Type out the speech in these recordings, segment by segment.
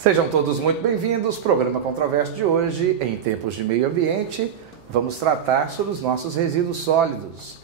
Sejam todos muito bem-vindos. Programa Controverso de hoje, em tempos de meio ambiente, vamos tratar sobre os nossos resíduos sólidos.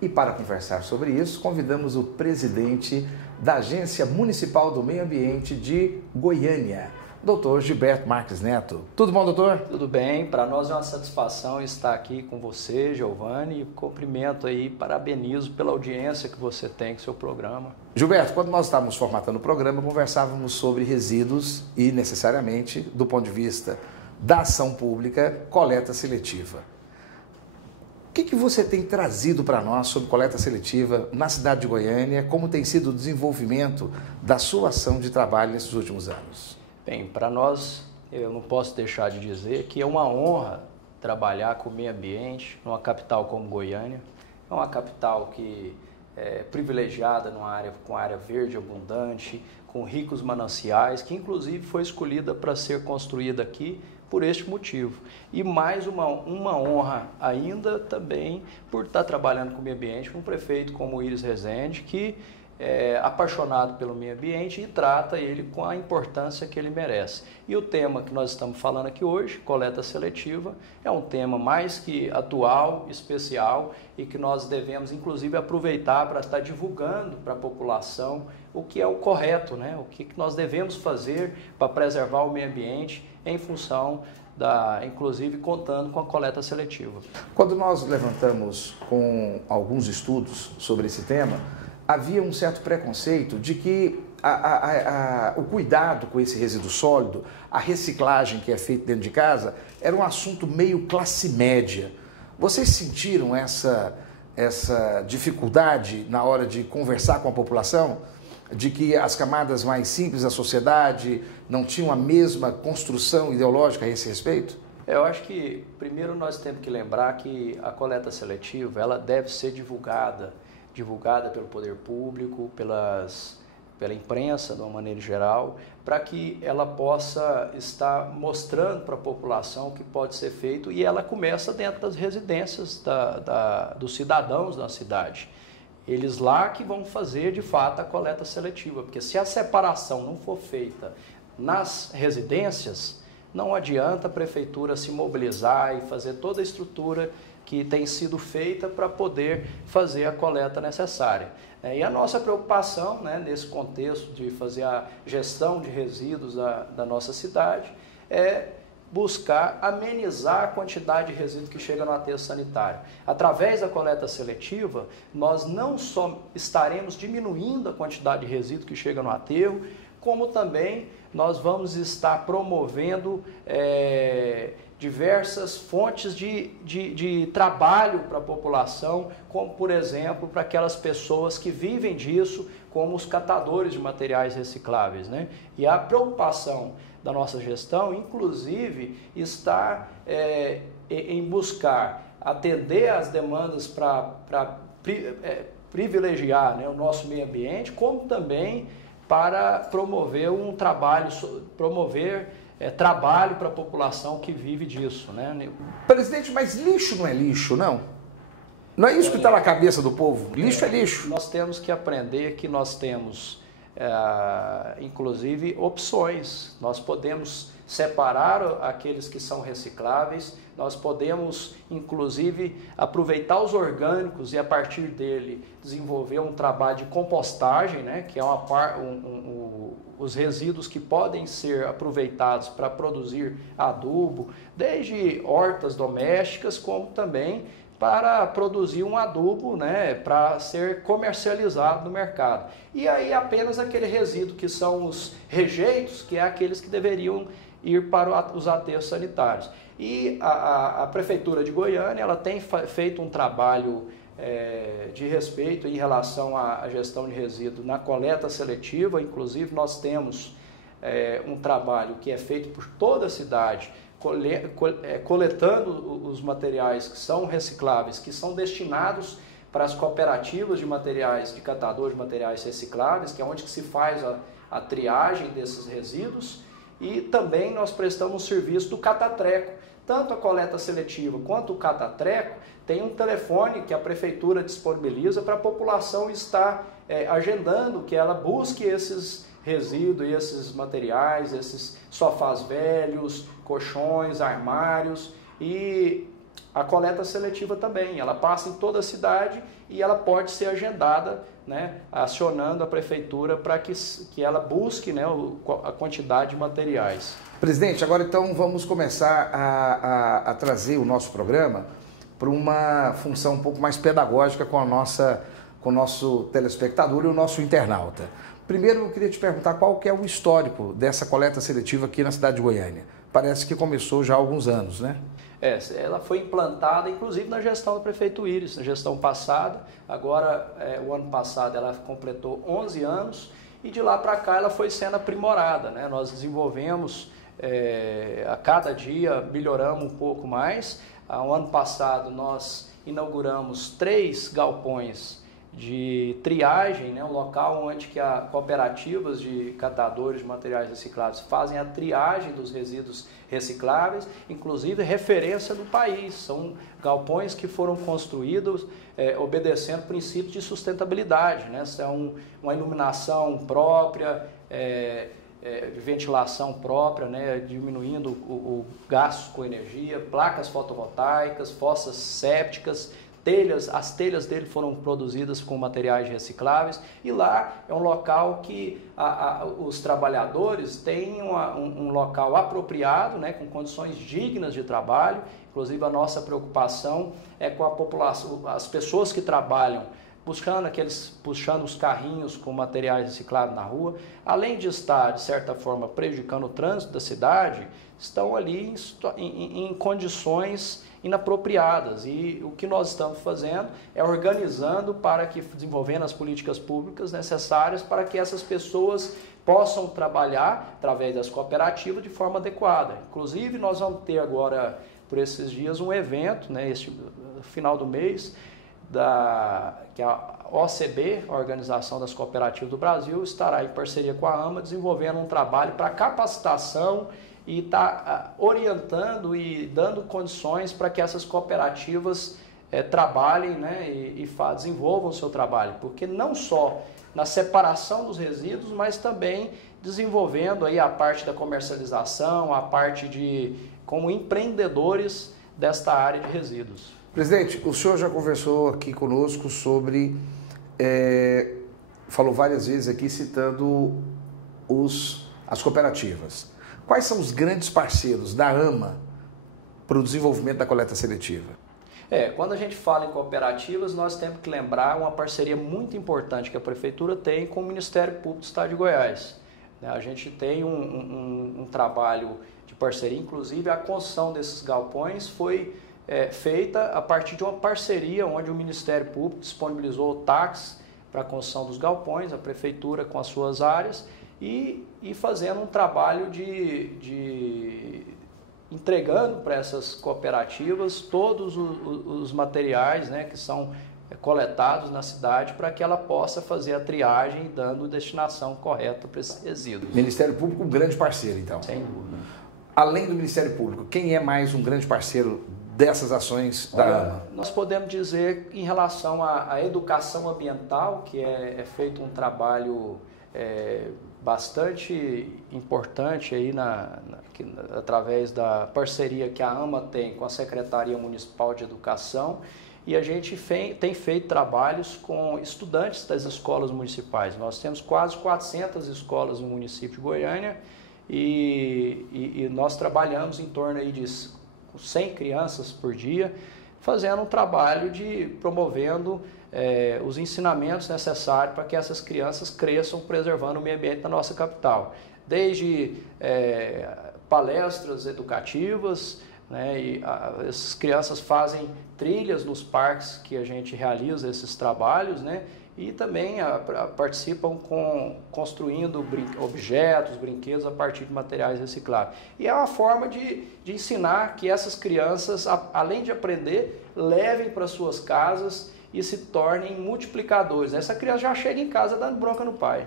E para conversar sobre isso, convidamos o presidente da Agência Municipal do Meio Ambiente de Goiânia, Dr. Gilberto Marques Neto. Tudo bom, doutor? Tudo bem, para nós é uma satisfação estar aqui com você, Giovanni, e cumprimento aí, parabenizo pela audiência que você tem com o seu programa. Gilberto, quando nós estávamos formatando o programa, conversávamos sobre resíduos e, necessariamente, do ponto de vista da ação pública, coleta seletiva. O que você tem trazido para nós sobre coleta seletiva na cidade de Goiânia? Como tem sido o desenvolvimento da sua ação de trabalho nesses últimos anos? Bem, para nós, eu não posso deixar de dizer que é uma honra trabalhar com o meio ambiente numa capital como Goiânia. É uma capital que é privilegiada com área verde abundante, com ricos mananciais, que inclusive foi escolhida para ser construída aqui por este motivo. E mais uma honra ainda também por estar trabalhando com o meio ambiente com um prefeito como o Iris Rezende, que é apaixonado pelo meio ambiente e trata ele com a importância que ele merece. E o tema que nós estamos falando aqui hoje, coleta seletiva, é um tema mais que atual, especial e que nós devemos inclusive aproveitar para estar divulgando para a população o que é o correto, né? O que nós devemos fazer para preservar o meio ambiente em função inclusive contando com a coleta seletiva. Quando nós levantamos com alguns estudos sobre esse tema, havia um certo preconceito de que o cuidado com esse resíduo sólido, a reciclagem que é feita dentro de casa, era um assunto meio classe média. Vocês sentiram essa dificuldade na hora de conversar com a população? De que as camadas mais simples da sociedade não tinham a mesma construção ideológica a esse respeito? Eu acho que, primeiro, nós temos que lembrar que a coleta seletiva ela deve ser divulgada pelo poder público, pela imprensa, de uma maneira geral, para que ela possa estar mostrando para a população o que pode ser feito e ela começa dentro das residências dos cidadãos da cidade. Eles lá que vão fazer, de fato, a coleta seletiva, porque se a separação não for feita nas residências, não adianta a prefeitura se mobilizar e fazer toda a estrutura que tem sido feita para poder fazer a coleta necessária. E a nossa preocupação, né, nesse contexto de fazer a gestão de resíduos da nossa cidade é buscar amenizar a quantidade de resíduo que chega no aterro sanitário. Através da coleta seletiva, nós não só estaremos diminuindo a quantidade de resíduo que chega no aterro, como também nós vamos estar promovendo diversas fontes de trabalho para a população, como, por exemplo, para aquelas pessoas que vivem disso, como os catadores de materiais recicláveis, né? E a preocupação da nossa gestão, inclusive, está em buscar atender às demandas para privilegiar, né, o nosso meio ambiente, como também para promover trabalho para a população que vive disso, né? Presidente, mas lixo não é lixo, não? Não é isso que está na cabeça do povo? Lixo é lixo. Nós temos que aprender que nós temos, inclusive, opções. Nós podemos separar aqueles que são recicláveis, nós podemos, inclusive, aproveitar os orgânicos e, a partir dele, desenvolver um trabalho de compostagem, né, que é os resíduos que podem ser aproveitados para produzir adubo, desde hortas domésticas, como também para produzir um adubo, né, para ser comercializado no mercado. E aí apenas aquele resíduo que são os rejeitos, que é aqueles que deveriam ir para os aterros sanitários. E a Prefeitura de Goiânia ela tem feito um trabalho de respeito em relação à gestão de resíduos na coleta seletiva. Inclusive nós temos um trabalho que é feito por toda a cidade, coletando os materiais que são recicláveis, que são destinados para as cooperativas de materiais, de catadores de materiais recicláveis, que é onde que se faz a triagem desses resíduos. E também nós prestamos o serviço do catatreco. Tanto a coleta seletiva quanto o catatreco tem um telefone que a prefeitura disponibiliza para a população estar agendando que ela busque esses resíduos, esses materiais, esses sofás velhos, colchões, armários, e a coleta seletiva também, ela passa em toda a cidade e ela pode ser agendada, né, acionando a prefeitura para que ela busque, né, a quantidade de materiais. Presidente, agora então vamos começar a trazer o nosso programa para uma função um pouco mais pedagógica com o nosso telespectador e o nosso internauta. Primeiro eu queria te perguntar qual que é o histórico dessa coleta seletiva aqui na cidade de Goiânia. Parece que começou já há alguns anos, né? Ela foi implantada, inclusive, na gestão do prefeito Íris, na gestão passada. Agora, o ano passado, ela completou 11 anos e de lá para cá ela foi sendo aprimorada, né? Nós desenvolvemos, a cada dia, melhoramos um pouco mais. O ano passado, nós inauguramos 3 galpões de triagem, né? Um local onde que cooperativas de catadores de materiais recicláveis fazem a triagem dos resíduos recicláveis, inclusive referência do país. São galpões que foram construídos obedecendo princípios de sustentabilidade, né? São uma iluminação própria, de ventilação própria, né? Diminuindo o gasto com energia, placas fotovoltaicas, fossas sépticas, as telhas dele foram produzidas com materiais recicláveis, e lá é um local que os trabalhadores têm um local apropriado, né, com condições dignas de trabalho. Inclusive a nossa preocupação é com a população, as pessoas que trabalham puxando os carrinhos com materiais reciclados na rua, além de estar, de certa forma, prejudicando o trânsito da cidade, estão ali em condições inapropriadas. E o que nós estamos fazendo é organizando desenvolvendo as políticas públicas necessárias para que essas pessoas possam trabalhar através das cooperativas de forma adequada. Inclusive, nós vamos ter agora, por esses dias, um evento, né, final do mês, que a OCB, a Organização das Cooperativas do Brasil, estará em parceria com a AMA desenvolvendo um trabalho para capacitação e está orientando e dando condições para que essas cooperativas trabalhem, né, e desenvolvam o seu trabalho, porque não só na separação dos resíduos, mas também desenvolvendo aí a parte da comercialização, a parte como empreendedores desta área de resíduos. Presidente, o senhor já conversou aqui conosco sobre, falou várias vezes aqui citando as cooperativas. Quais são os grandes parceiros da AMA para o desenvolvimento da coleta seletiva? Quando a gente fala em cooperativas, nós temos que lembrar uma parceria muito importante que a Prefeitura tem com o Ministério Público do Estado de Goiás. A gente tem um trabalho de parceria, inclusive a construção desses galpões foi feita a partir de uma parceria onde o Ministério Público disponibilizou o táxi para a construção dos galpões, a Prefeitura com as suas áreas, e fazendo um trabalho entregando para essas cooperativas todos os materiais, né, que são coletados na cidade para que ela possa fazer a triagem dando destinação correta para esses resíduos. Ministério Público, um grande parceiro, então. Sem dúvida. Além do Ministério Público, quem é mais um grande parceiro dessas ações da AMA? Nós podemos dizer em relação à educação ambiental, que é feito um trabalho bastante importante aí através da parceria que a AMA tem com a Secretaria Municipal de Educação, e a gente tem feito trabalhos com estudantes das escolas municipais. Nós temos quase 400 escolas no município de Goiânia e nós trabalhamos em torno aí de 100 crianças por dia, fazendo um trabalho promovendo os ensinamentos necessários para que essas crianças cresçam preservando o meio ambiente da nossa capital. Desde palestras educativas, né, e essas crianças fazem trilhas nos parques que a gente realiza esses trabalhos, né, e também participam construindo objetos, brinquedos a partir de materiais recicláveis. E é uma forma de ensinar que essas crianças, além de aprender, levem para suas casas e se tornem multiplicadores. Essa criança já chega em casa dando bronca no pai.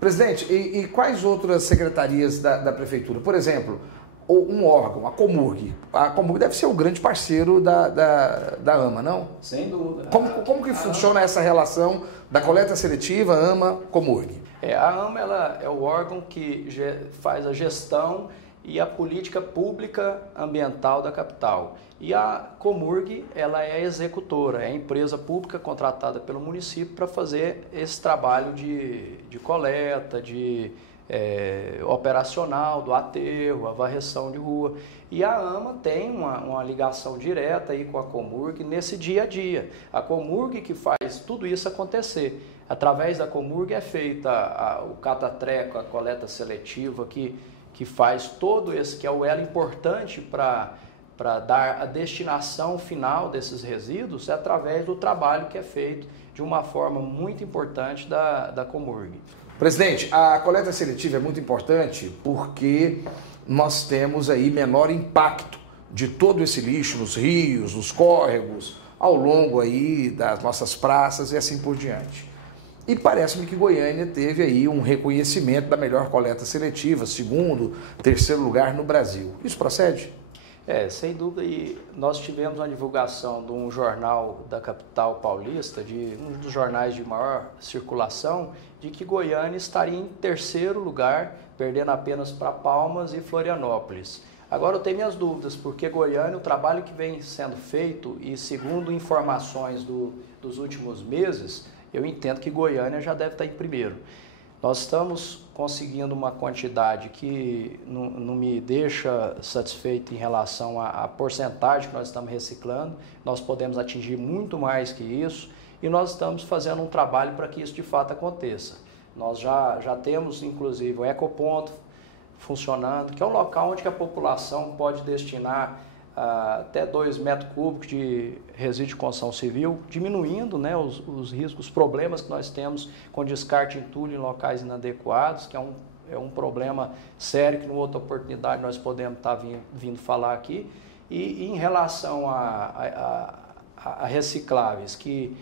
Presidente, e quais outras secretarias da Prefeitura? Por exemplo, um órgão, a Comurg. A Comurg deve ser o grande parceiro da AMA, não? Sem dúvida. Como que funciona essa relação da coleta seletiva AMA-Comurg? A AMA ela é o órgão que faz a gestão e a política pública ambiental da capital. E a Comurg ela é a executora, é a empresa pública contratada pelo município para fazer esse trabalho de coleta, operacional, do aterro, a varreção de rua. E a AMA tem uma ligação direta aí com a Comurg nesse dia a dia. A Comurg que faz tudo isso acontecer. Através da Comurg é feita o catatreco, a coleta seletiva, que faz todo esse, que é o elo importante para dar a destinação final desses resíduos, é através do trabalho que é feito de uma forma muito importante da Comurg. Presidente, a coleta seletiva é muito importante porque nós temos aí menor impacto de todo esse lixo nos rios, nos córregos, ao longo aí das nossas praças e assim por diante. E parece-me que Goiânia teve aí um reconhecimento da melhor coleta seletiva, segundo, terceiro lugar no Brasil. Isso procede? Sem dúvida. E nós tivemos uma divulgação de um jornal da capital paulista, de um dos jornais de maior circulação, de que Goiânia estaria em terceiro lugar, perdendo apenas para Palmas e Florianópolis. Agora eu tenho minhas dúvidas, porque Goiânia, o trabalho que vem sendo feito, e segundo informações dos últimos meses, eu entendo que Goiânia já deve estar em primeiro. Nós estamos conseguindo uma quantidade que não me deixa satisfeito em relação à porcentagem que nós estamos reciclando. Nós podemos atingir muito mais que isso e nós estamos fazendo um trabalho para que isso de fato aconteça. Nós já temos, inclusive, o Ecoponto funcionando, que é um local onde a população pode destinar até 2 metros cúbicos de resíduo de construção civil, diminuindo, né, os riscos, os problemas que nós temos com descarte de entulho em locais inadequados, que é um problema sério que, numa outra oportunidade, nós podemos estar vindo falar aqui. E em relação a recicláveis, que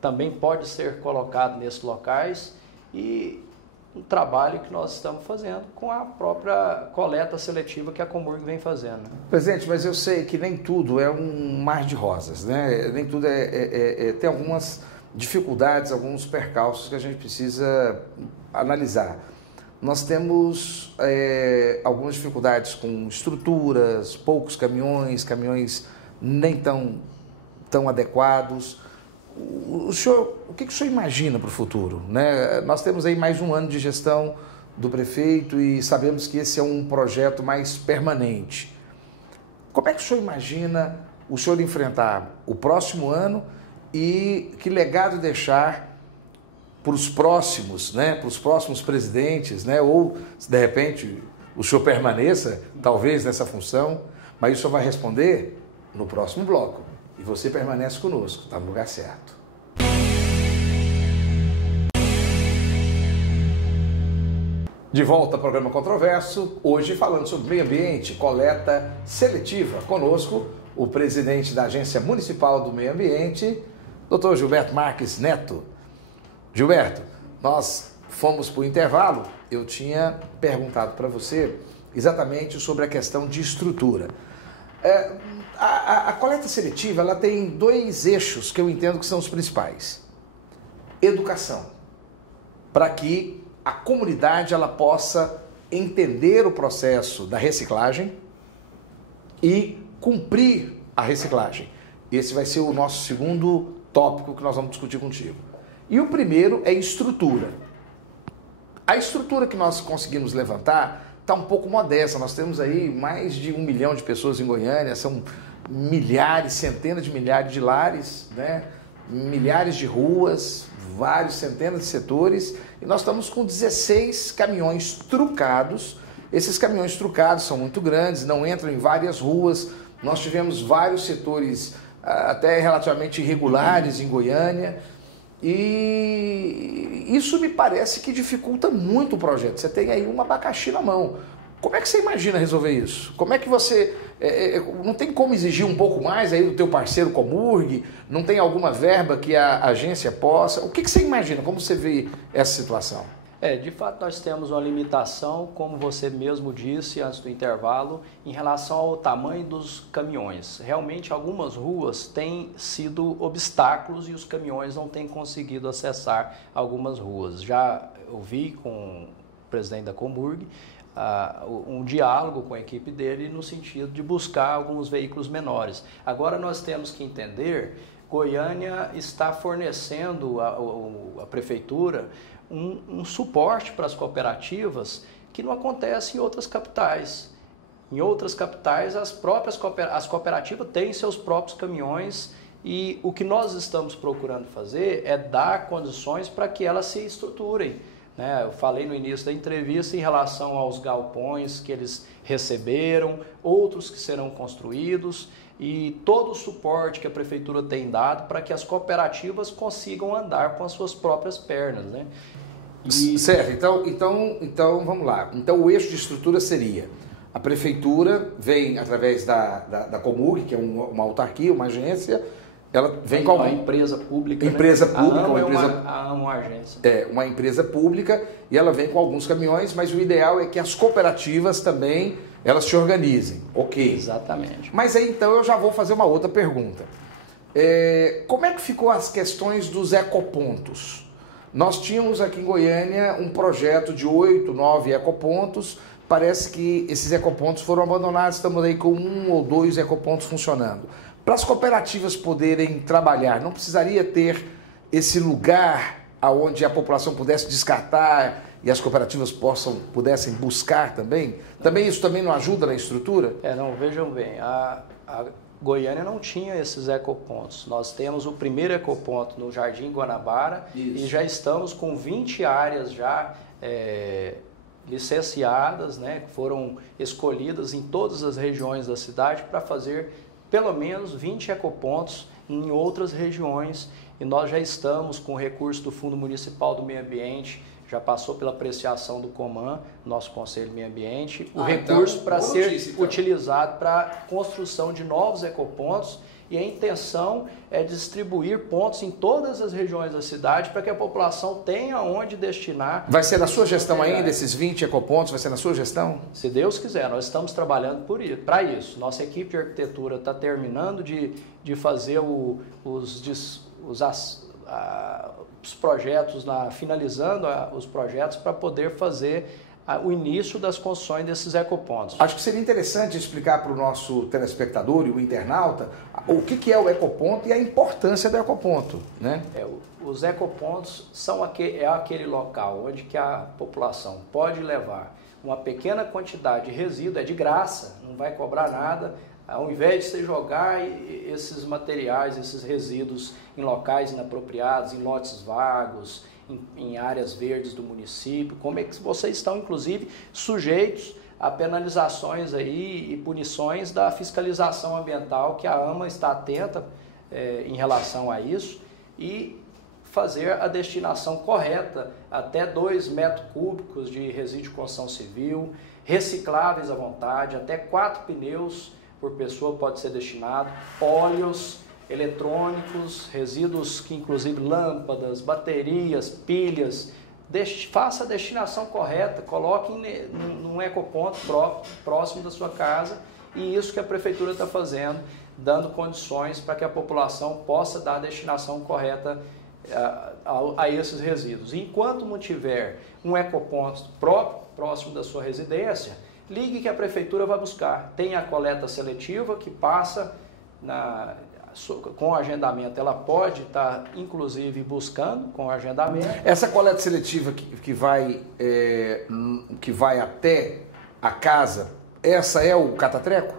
também pode ser colocado nesses locais, e um trabalho que nós estamos fazendo com a própria coleta seletiva que a Comurg vem fazendo. Presidente, mas eu sei que nem tudo é um mar de rosas, né? Nem tudo tem algumas dificuldades, alguns percalços que a gente precisa analisar. Nós temos algumas dificuldades com estruturas, poucos caminhões nem tão adequados. O que o senhor imagina para o futuro, né? Nós temos aí mais um ano de gestão do prefeito e sabemos que esse é um projeto mais permanente. Como é que o senhor imagina o senhor enfrentar o próximo ano e que legado deixar para os próximos, né? Para os próximos presidentes, né? Ou, se de repente, o senhor permaneça, talvez, nessa função, mas o senhor vai responder no próximo bloco. E você permanece conosco, está no lugar certo. De volta ao programa Controverso, hoje falando sobre meio ambiente, coleta seletiva. Conosco, o presidente da Agência Municipal do Meio Ambiente, Dr. Gilberto Marques Neto. Gilberto, nós fomos para o intervalo, eu tinha perguntado para você exatamente sobre a questão de estrutura. A coleta seletiva ela tem 2 eixos que eu entendo que são os principais. Educação, para que a comunidade ela possa entender o processo da reciclagem e cumprir a reciclagem. Esse vai ser o nosso segundo tópico que nós vamos discutir contigo. E o primeiro é estrutura. A estrutura que nós conseguimos levantar está um pouco modesta. Nós temos aí mais de 1 milhão de pessoas em Goiânia, são milhares, centenas de milhares de lares, né? Milhares de ruas, centenas de setores, e nós estamos com 16 caminhões trucados. Esses caminhões trucados são muito grandes, não entram em várias ruas. Nós tivemos vários setores até relativamente irregulares em Goiânia, e isso me parece que dificulta muito o projeto. Você tem aí um abacaxi na mão. Como é que você imagina resolver isso? Como é que você... não tem como exigir um pouco mais aí do teu parceiro Comurg? Não tem alguma verba que a agência possa? O que você imagina? Como você vê essa situação? De fato nós temos uma limitação, como você mesmo disse antes do intervalo, em relação ao tamanho dos caminhões. Realmente algumas ruas têm sido obstáculos e os caminhões não têm conseguido acessar algumas ruas. Já ouvi com o presidente da Comurg um diálogo com a equipe dele no sentido de buscar alguns veículos menores. Agora nós temos que entender, Goiânia está fornecendo a prefeitura um suporte para as cooperativas que não acontece em outras capitais. Em outras capitais, as cooperativas têm seus próprios caminhões e o que nós estamos procurando fazer é dar condições para que elas se estruturem. Eu falei no início da entrevista em relação aos galpões que eles receberam, outros que serão construídos e todo o suporte que a prefeitura tem dado para que as cooperativas consigam andar com as suas próprias pernas, né? Certo, então vamos lá. Então o eixo de estrutura seria: a prefeitura vem através da Comurg, que é uma autarquia, uma agência, ela vem com uma empresa pública. Empresa pública, uma agência. Uma empresa pública, e ela vem com alguns caminhões, mas o ideal é que as cooperativas também elas se organizem. Ok. Exatamente. Mas aí então eu já vou fazer uma outra pergunta. Como é que ficou as questões dos ecopontos? Nós tínhamos aqui em Goiânia um projeto de 8, 9 ecopontos. Parece que esses ecopontos foram abandonados, estamos aí com 1 ou 2 ecopontos funcionando. Para as cooperativas poderem trabalhar, não precisaria ter esse lugar onde a população pudesse descartar e as cooperativas pudessem buscar também? Também isso também não ajuda na estrutura? Vejam bem, a Goiânia não tinha esses ecopontos. Nós temos o primeiro ecoponto no Jardim Guanabara. Isso. E já estamos com 20 áreas já licenciadas, né, que foram escolhidas em todas as regiões da cidade para fazer pelo menos 20 ecopontos em outras regiões. E nós já estamos com recurso do Fundo Municipal do Meio Ambiente, já passou pela apreciação do COMAN, nosso Conselho de Meio Ambiente, o recurso para ser utilizado para a construção de novos ecopontos, e a intenção é distribuir pontos em todas as regiões da cidade para que a população tenha onde destinar. Vai ser na sua gestão ainda, esses 20 ecopontos, vai ser na sua gestão? Se Deus quiser, nós estamos trabalhando para isso. Nossa equipe de arquitetura está terminando de fazer os projetos, finalizando os projetos para poder fazer o início das construções desses ecopontos. Acho que seria interessante explicar para o nosso telespectador e o internauta o que é o ecoponto e a importância do ecoponto, né? Os ecopontos são aquele local onde que a população pode levar uma pequena quantidade de resíduo, é de graça, não vai cobrar nada. Ao invés de você jogar esses materiais, esses resíduos em locais inapropriados, em lotes vagos, em áreas verdes do município, como é que vocês estão, inclusive, sujeitos a penalizações aí e punições da fiscalização ambiental, que a AMA está atenta em relação a isso, e fazer a destinação correta, até 2 metros cúbicos de resíduo de construção civil, recicláveis à vontade, até 4 pneus por pessoa pode ser destinado, óleos, eletrônicos, resíduos que inclusive lâmpadas, baterias, pilhas. Faça a destinação correta, coloque num ecoponto próximo da sua casa, e isso que a prefeitura está fazendo, dando condições para que a população possa dar a destinação correta a esses resíduos. Enquanto não tiver um ecoponto próximo da sua residência, ligue que a prefeitura vai buscar. Tem a coleta seletiva que passa com agendamento, ela pode estar inclusive buscando com agendamento. Essa coleta seletiva que vai até a casa, essa é o Catatreco?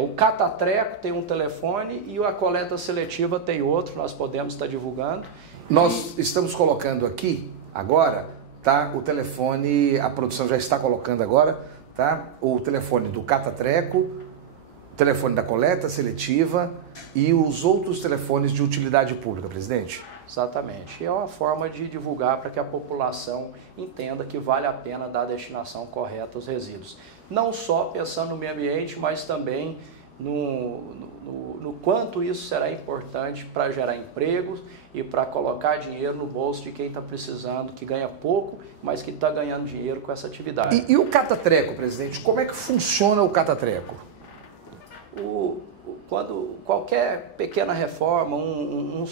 O Catatreco tem um telefone e a coleta seletiva tem outro, nós podemos estar divulgando. Nós estamos colocando aqui agora, tá? O telefone, a produção já está colocando agora, tá? O telefone do Catatreco, o telefone da coleta seletiva e os outros telefones de utilidade pública, presidente? Exatamente. É uma forma de divulgar para que a população entenda que vale a pena dar a destinação correta aos resíduos. Não só pensando no meio ambiente, mas também no quanto isso será importante para gerar empregos e para colocar dinheiro no bolso de quem está precisando, que ganha pouco, mas que está ganhando dinheiro com essa atividade. E o catatreco, presidente? Como é que funciona o catatreco? Quando qualquer pequena reforma, um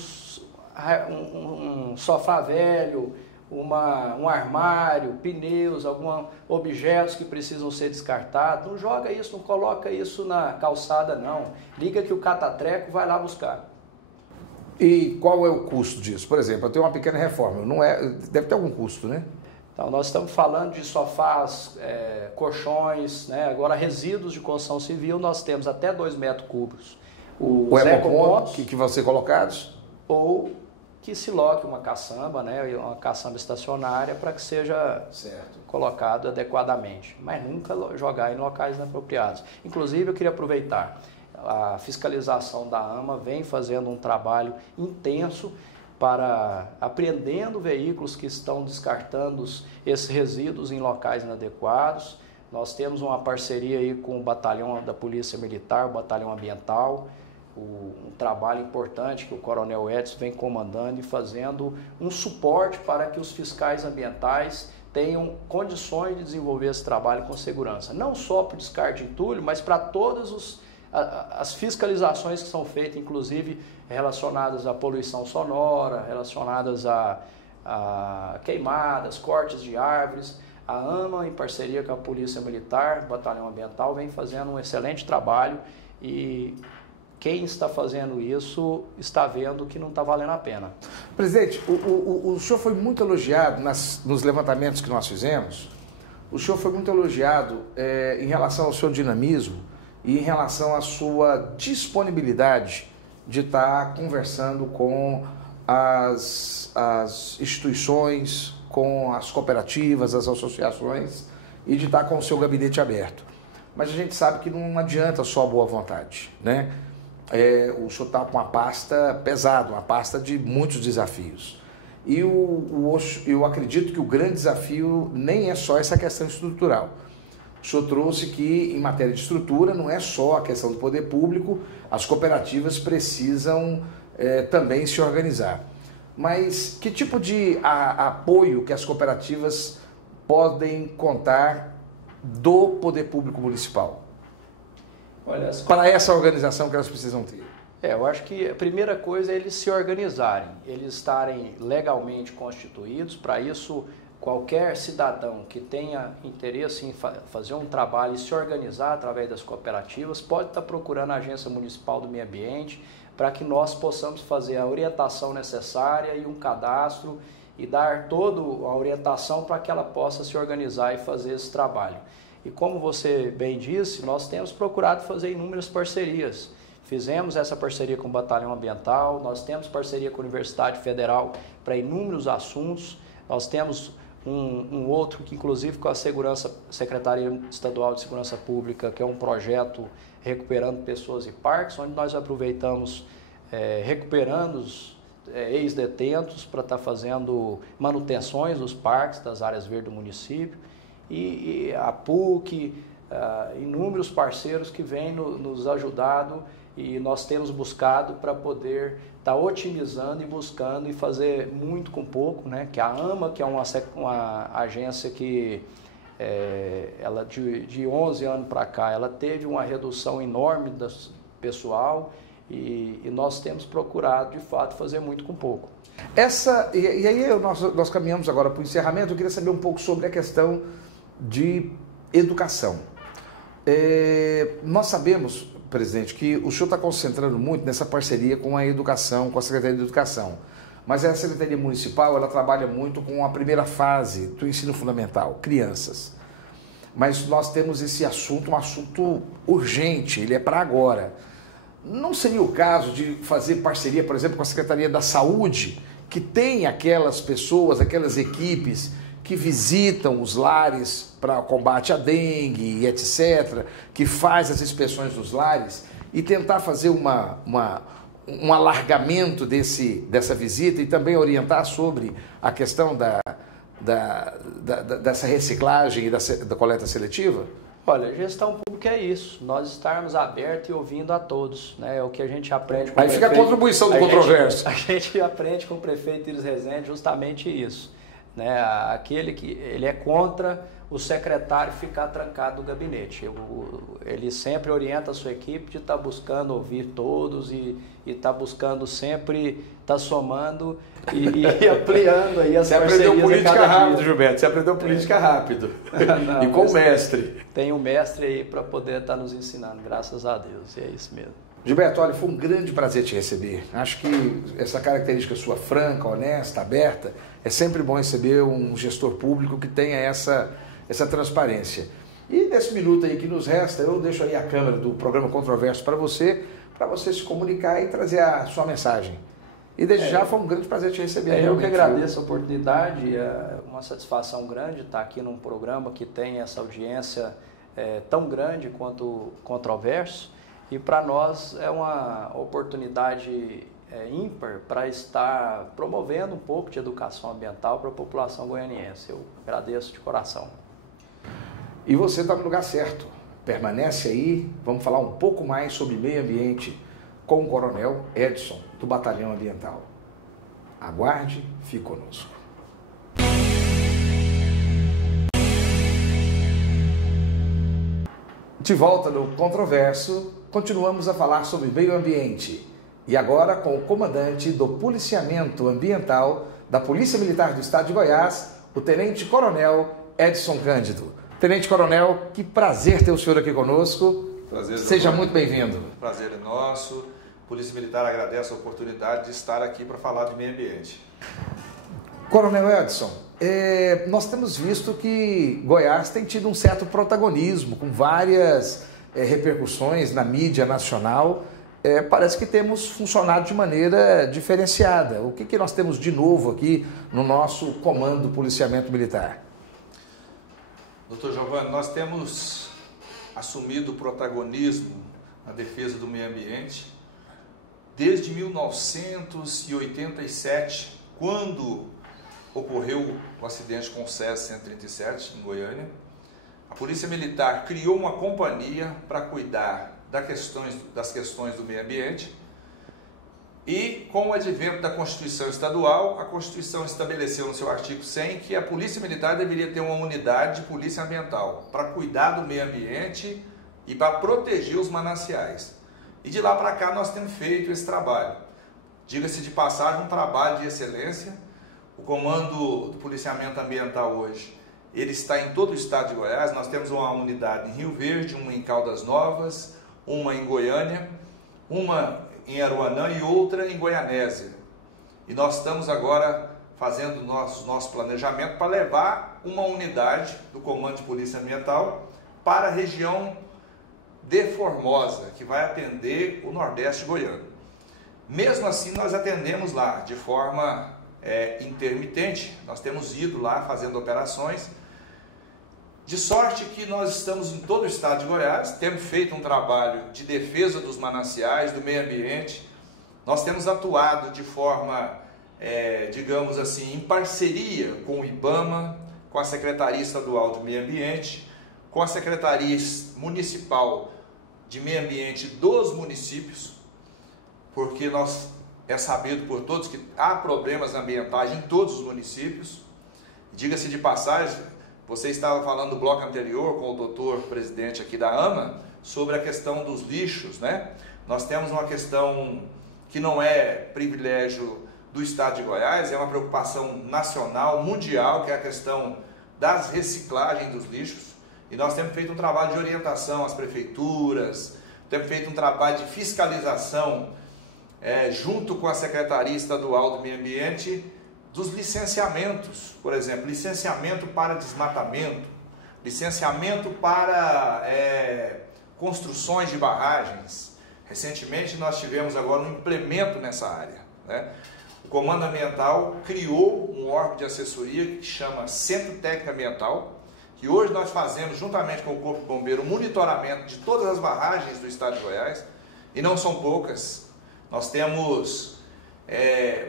sofá velho, um armário, pneus, alguns objetos que precisam ser descartados, não joga isso, não coloca isso na calçada, não. Liga que o catatreco vai lá buscar. E qual é o custo disso? Por exemplo, eu tenho uma pequena reforma, deve ter algum custo, né? Então, nós estamos falando de sofás, colchões, né? Agora resíduos de construção civil, nós temos até 2 metros cúbicos. Os ecopontos que vão ser colocados? Ou que se loque uma caçamba, né? Uma caçamba estacionária para que seja colocado adequadamente, mas nunca jogar em locais inapropriados. Inclusive, eu queria aproveitar, a fiscalização da AMA vem fazendo um trabalho intenso para apreendendo veículos que estão descartando esses resíduos em locais inadequados. Nós temos uma parceria aí com o batalhão da Polícia Militar, o batalhão ambiental, um trabalho importante que o Coronel Edson vem comandando e fazendo um suporte para que os fiscais ambientais tenham condições de desenvolver esse trabalho com segurança. Não só para o descarte de entulho, mas para todas as fiscalizações que são feitas, inclusive relacionadas à poluição sonora, relacionadas a queimadas, cortes de árvores. A AMA, em parceria com a Polícia Militar, o Batalhão Ambiental, vem fazendo um excelente trabalho e quem está fazendo isso está vendo que não está valendo a pena. Presidente, o senhor foi muito elogiado nos levantamentos que nós fizemos. O senhor foi muito elogiado em relação ao seu dinamismo e em relação à sua disponibilidade de estar conversando com as instituições, com as cooperativas, as associações e de estar com o seu gabinete aberto. Mas a gente sabe que não adianta só a boa vontade, né? O senhor está com uma pasta pesada, uma pasta de muitos desafios. E eu acredito que o grande desafio nem é só essa questão estrutural. O senhor trouxe que, em matéria de estrutura, não é só a questão do poder público, as cooperativas precisam também se organizar. Mas que tipo de apoio que as cooperativas podem contar do poder público municipal? Olha, para essa organização que elas precisam ter? Eu acho que a primeira coisa é eles se organizarem, eles estarem legalmente constituídos. Para isso, qualquer cidadão que tenha interesse em fazer um trabalho e se organizar através das cooperativas pode estar procurando a Agência Municipal do Meio Ambiente para que nós possamos fazer a orientação necessária e um cadastro e dar toda a orientação para que ela possa se organizar e fazer esse trabalho. E como você bem disse, nós temos procurado fazer inúmeras parcerias. Fizemos essa parceria com o Batalhão Ambiental, nós temos parceria com a Universidade Federal para inúmeros assuntos, nós temos um outro que inclusive com a Secretaria Estadual de Segurança Pública, que é um projeto Recuperando Pessoas e Parques, onde nós aproveitamos recuperando os ex-detentos para estar fazendo manutenções dos parques, das áreas verdes do município. E a PUC, inúmeros parceiros que vêm nos ajudado e nós temos buscado para poder estar otimizando e buscando e fazer muito com pouco, né? Que a AMA, que é uma agência que ela de 11 anos para cá, ela teve uma redução enorme do pessoal e nós temos procurado de fato fazer muito com pouco. E aí nós caminhamos agora para o encerramento. Eu queria saber um pouco sobre a questão de educação. Nós sabemos, presidente, que o senhor está concentrando muito nessa parceria com a educação, com a Secretaria de Educação, mas a Secretaria Municipal ela trabalha muito com a primeira fase do ensino fundamental, crianças. Mas nós temos esse assunto, um assunto urgente, ele é para agora. Não seria o caso de fazer parceria, por exemplo, com a Secretaria da Saúde, que tem aquelas pessoas, aquelas equipes que visitam os lares para combate à dengue e etc., que faz as inspeções dos lares e tentar fazer um alargamento dessa visita e também orientar sobre a questão dessa reciclagem e da coleta seletiva? Olha, gestão pública é isso, nós estarmos abertos e ouvindo a todos, né? É o que a gente aprende com Aí fica a contribuição do controverso. A gente aprende com o prefeito Iris Rezende justamente isso, né? Aquele que ele é contra o secretário ficar trancado no gabinete. Ele sempre orienta a sua equipe de estar buscando ouvir todos e estar buscando sempre estar somando e ampliando aí as parcerias. Você aprendeu política rápido, dia. Gilberto. Você aprendeu política rápido. Não, e com o mestre. Tem um mestre aí para poder estar nos ensinando, graças a Deus. E é isso mesmo. Gilberto, olha, foi um grande prazer te receber. Acho que essa característica sua franca, honesta, aberta, é sempre bom receber um gestor público que tenha essa transparência. E nesse minuto aí que nos resta, eu deixo aí a câmera do programa Controverso para você se comunicar e trazer a sua mensagem. E desde já foi um grande prazer te receber. Eu que agradeço a oportunidade, é uma satisfação grande estar aqui num programa que tem essa audiência tão grande quanto o Controverso. E para nós é uma oportunidade ímpar para estar promovendo um pouco de educação ambiental para a população goianiense. Eu agradeço de coração. E você está no lugar certo. Permanece aí, vamos falar um pouco mais sobre meio ambiente com o Coronel Edson, do Batalhão Ambiental. Aguarde, fique conosco. De volta no Controverso, continuamos a falar sobre meio ambiente. E agora com o comandante do Policiamento Ambiental da Polícia Militar do Estado de Goiás, o Tenente Coronel Edson Cândido. Tenente Coronel, que prazer ter o senhor aqui conosco. Prazer, seja muito bem-vindo. Prazer é nosso. A Polícia Militar agradece a oportunidade de estar aqui para falar de meio ambiente. Coronel Edson, nós temos visto que Goiás tem tido um certo protagonismo, com várias repercussões na mídia nacional. Parece que temos funcionado de maneira diferenciada. O que nós temos de novo aqui no nosso comando do policiamento militar? Doutor Giovanni, nós temos assumido o protagonismo na defesa do meio ambiente desde 1987, quando ocorreu o acidente com o CS-137 em Goiânia. A Polícia Militar criou uma companhia para cuidar das questões do meio ambiente e, com o advento da Constituição Estadual, a Constituição estabeleceu no seu artigo 100 que a Polícia Militar deveria ter uma unidade de polícia ambiental para cuidar do meio ambiente e para proteger os mananciais. E de lá para cá nós temos feito esse trabalho. Diga-se de passagem, um trabalho de excelência. O comando do policiamento ambiental hoje, ele está em todo o estado de Goiás. Nós temos uma unidade em Rio Verde, uma em Caldas Novas, uma em Goiânia, uma em Aruanã e outra em Goianésia. E nós estamos agora fazendo nosso planejamento para levar uma unidade do Comando de Polícia Ambiental para a região de Formosa, que vai atender o Nordeste goiano. Mesmo assim, nós atendemos lá de forma intermitente. Nós temos ido lá fazendo operações, de sorte que nós estamos em todo o estado de Goiás, temos feito um trabalho de defesa dos mananciais, do meio ambiente. Nós temos atuado de forma, digamos assim, em parceria com o IBAMA, com a Secretaria Estadual de Meio Ambiente, com a Secretaria Municipal de Meio Ambiente dos municípios, porque é sabido por todos que há problemas ambientais em todos os municípios. Diga-se de passagem, você estava falando no bloco anterior com o doutor presidente aqui da AMA sobre a questão dos lixos, né? Nós temos uma questão que não é privilégio do estado de Goiás, é uma preocupação nacional, mundial, que é a questão das reciclagens dos lixos. E nós temos feito um trabalho de orientação às prefeituras, temos feito um trabalho de fiscalização junto com a Secretaria Estadual do Meio Ambiente, dos licenciamentos, por exemplo, licenciamento para desmatamento, licenciamento para construções de barragens. Recentemente nós tivemos agora um implemento nessa área, né? O Comando Ambiental criou um órgão de assessoria que chama Centro Técnico Ambiental, que hoje nós fazemos, juntamente com o Corpo de Bombeiro, o monitoramento de todas as barragens do estado de Goiás, e não são poucas. Nós temos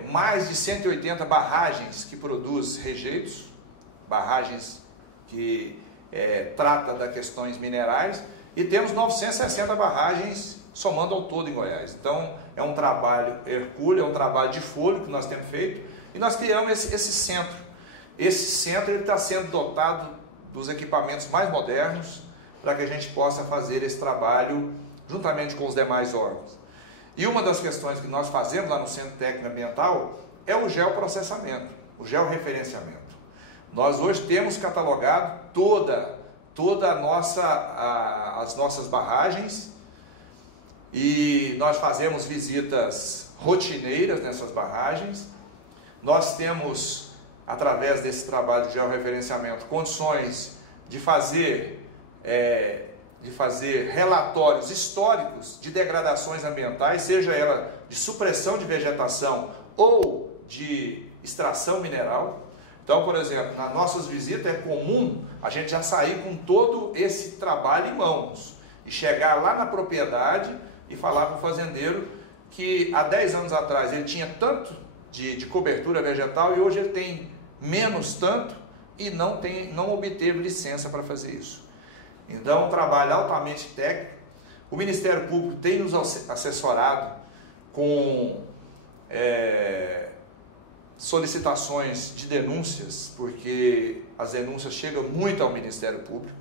mais de 180 barragens que produzem rejeitos, barragens que trata das questões minerais, e temos 960 barragens somando ao todo em Goiás. Então, é um trabalho hercúleo, é um trabalho de fôlego que nós temos feito, e nós criamos esse centro. Esse centro está sendo dotado dos equipamentos mais modernos para que a gente possa fazer esse trabalho juntamente com os demais órgãos. E uma das questões que nós fazemos lá no Centro Técnico Ambiental é o geoprocessamento, o georreferenciamento. Nós hoje temos catalogado toda as nossas barragens, e nós fazemos visitas rotineiras nessas barragens. Nós temos, através desse trabalho de georreferenciamento, condições de fazer relatórios históricos de degradações ambientais, seja ela de supressão de vegetação ou de extração mineral. Então, por exemplo, nas nossas visitas é comum a gente já sair com todo esse trabalho em mãos e chegar lá na propriedade e falar para o fazendeiro que há 10 anos atrás ele tinha tanto de cobertura vegetal e hoje ele tem menos tanto e não obteve licença para fazer isso. Então, um trabalho altamente técnico. O Ministério Público tem nos assessorado com solicitações de denúncias, porque as denúncias chegam muito ao Ministério Público,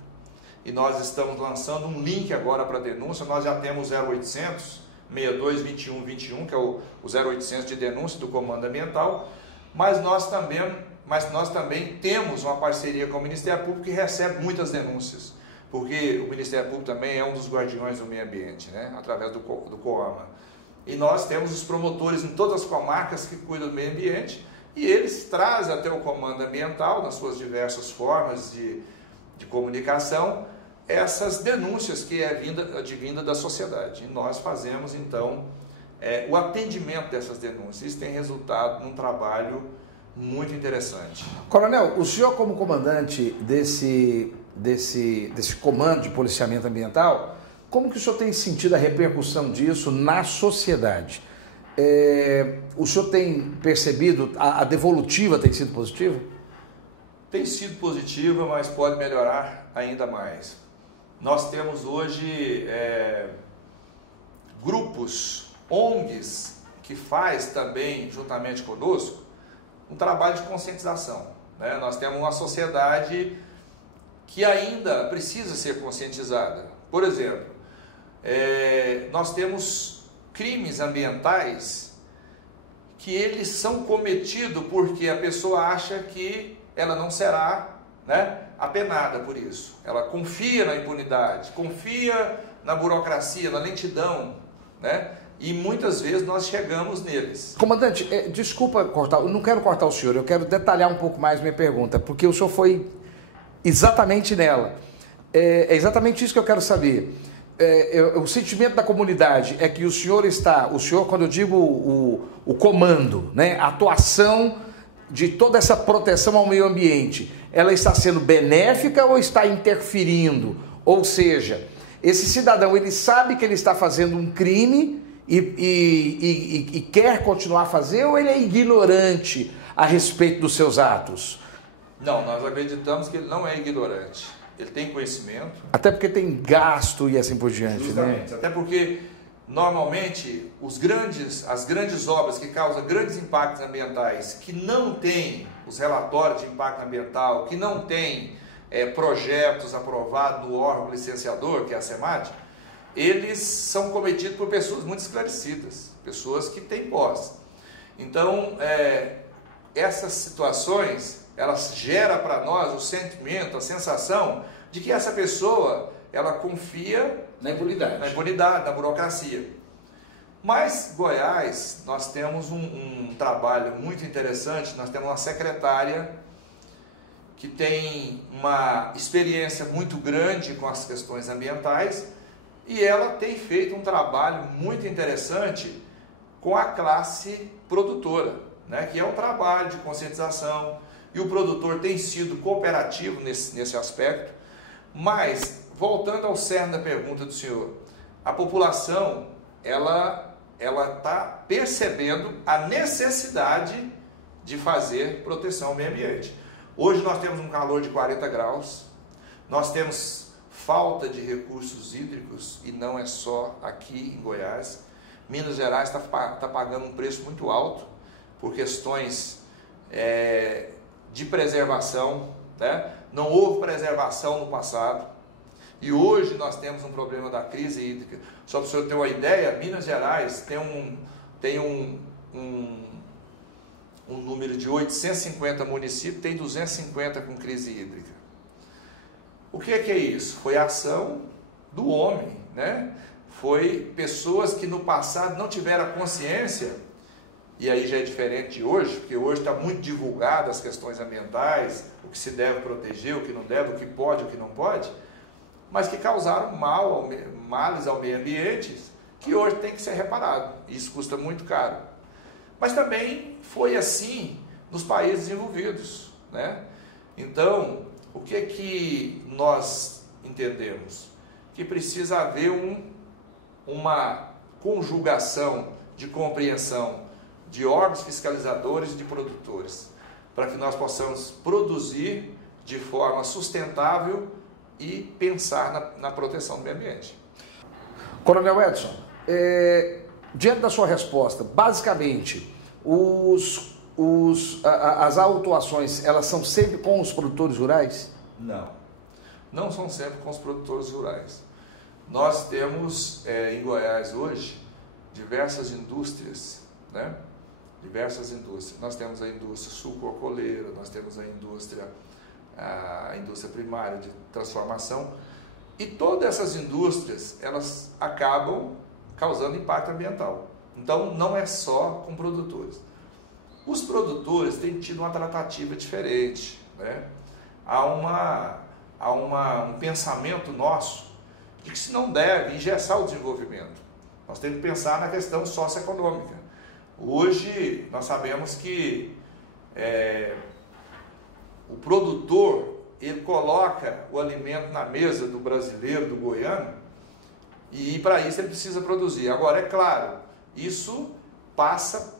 e nós estamos lançando um link agora para denúncia. Nós já temos 0800 62 21 21, que é o 0800 de denúncia do Comando Ambiental, mas nós também temos uma parceria com o Ministério Público que recebe muitas denúncias, porque o Ministério Público também é um dos guardiões do meio ambiente, né? Através do COAMA. E nós temos os promotores em todas as comarcas que cuidam do meio ambiente, e eles trazem até o Comando Ambiental, nas suas diversas formas de comunicação, essas denúncias que é advinda da sociedade. E nós fazemos, então, o atendimento dessas denúncias. Isso tem resultado num trabalho muito interessante. Coronel, o senhor como comandante desse comando de policiamento ambiental, como que o senhor tem sentido a repercussão disso na sociedade? O senhor tem percebido, a devolutiva tem sido positiva? Tem sido positiva, mas pode melhorar ainda mais. Nós temos hoje grupos, ONGs, que faz também, juntamente conosco, um trabalho de conscientização, né? Nós temos uma sociedade que ainda precisa ser conscientizada. Por exemplo, nós temos crimes ambientais que eles são cometidos porque a pessoa acha que ela não será, né, apenada por isso. Ela confia na impunidade, confia na burocracia, na lentidão, né? E muitas vezes nós chegamos neles. Comandante, desculpa cortar, eu não quero cortar o senhor, eu quero detalhar um pouco mais minha pergunta, porque o senhor foi exatamente nela. É exatamente isso que eu quero saber. O sentimento da comunidade é que o senhor, quando eu digo o comando, né, a atuação de toda essa proteção ao meio ambiente, ela está sendo benéfica ou está interferindo? Ou seja, esse cidadão, ele sabe que ele está fazendo um crime e quer continuar a fazer, ou ele é ignorante a respeito dos seus atos? Não, nós acreditamos que ele não é ignorante. Ele tem conhecimento. Até porque tem gasto e assim por diante. Justamente, né? Até porque normalmente as grandes obras que causam grandes impactos ambientais, que não têm os relatórios de impacto ambiental, que não têm projetos aprovados no órgão licenciador, que é a SEMAD, eles são cometidos por pessoas muito esclarecidas, pessoas que têm posse. Então, essas situações, elas geram para nós o sentimento, a sensação de que essa pessoa, ela confia na impunidade, na burocracia. Mas, Goiás, nós temos um trabalho muito interessante. Nós temos uma secretária que tem uma experiência muito grande com as questões ambientais, e ela tem feito um trabalho muito interessante com a classe produtora, né? Que é um trabalho de conscientização, e o produtor tem sido cooperativo nesse aspecto. Mas, voltando ao cerne da pergunta do senhor, a população, ela está percebendo a necessidade de fazer proteção ao meio ambiente. Hoje nós temos um calor de 40 graus, Nós temos falta de recursos hídricos, e não é só aqui em Goiás. Minas Gerais está pagando um preço muito alto por questões de preservação, né? Não houve preservação no passado, e hoje nós temos um problema da crise hídrica. Só para o senhor ter uma ideia, Minas Gerais tem um número de 850 municípios, tem 250 com crise hídrica. O que é isso? Foi a ação do homem, né? Foi pessoas que no passado não tiveram a consciência, e aí já é diferente de hoje, porque hoje está muito divulgado as questões ambientais, o que se deve proteger, o que não deve, o que pode, o que não pode, mas que causaram males ao meio ambiente, que hoje tem que ser reparado. Isso custa muito caro. Mas também foi assim nos países desenvolvidos, né? Então, o que nós entendemos? Que precisa haver uma conjugação de compreensão de órgãos fiscalizadores e de produtores, para que nós possamos produzir de forma sustentável e pensar na proteção do meio ambiente. Coronel Edson, diante da sua resposta, basicamente, as autuações, elas são sempre com os produtores rurais? Não são sempre com os produtores rurais. Nós temos em Goiás hoje diversas indústrias, né? Diversas indústrias. Nós temos a indústria sucroalcooleira, nós temos a indústria primária de transformação, e todas essas indústrias, elas acabam causando impacto ambiental. Então, não é só com produtores. Os produtores têm tido uma tratativa diferente, né? Há um pensamento nosso de que se não deve engessar o desenvolvimento. Nós temos que pensar na questão socioeconômica. Hoje, nós sabemos que o produtor, ele coloca o alimento na mesa do brasileiro, do goiano, e para isso ele precisa produzir. Agora, é claro, isso passa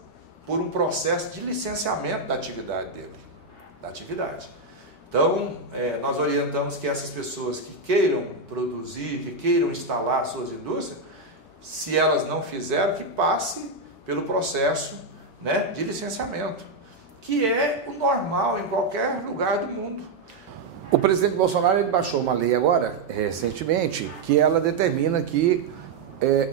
por um processo de licenciamento da atividade dele, Então, nós orientamos que essas pessoas que queiram produzir, que queiram instalar suas indústrias, se elas não fizeram, que passe pelo processo, né, de licenciamento, que é o normal em qualquer lugar do mundo. O presidente Bolsonaro ele baixou uma lei agora, recentemente, que ela determina que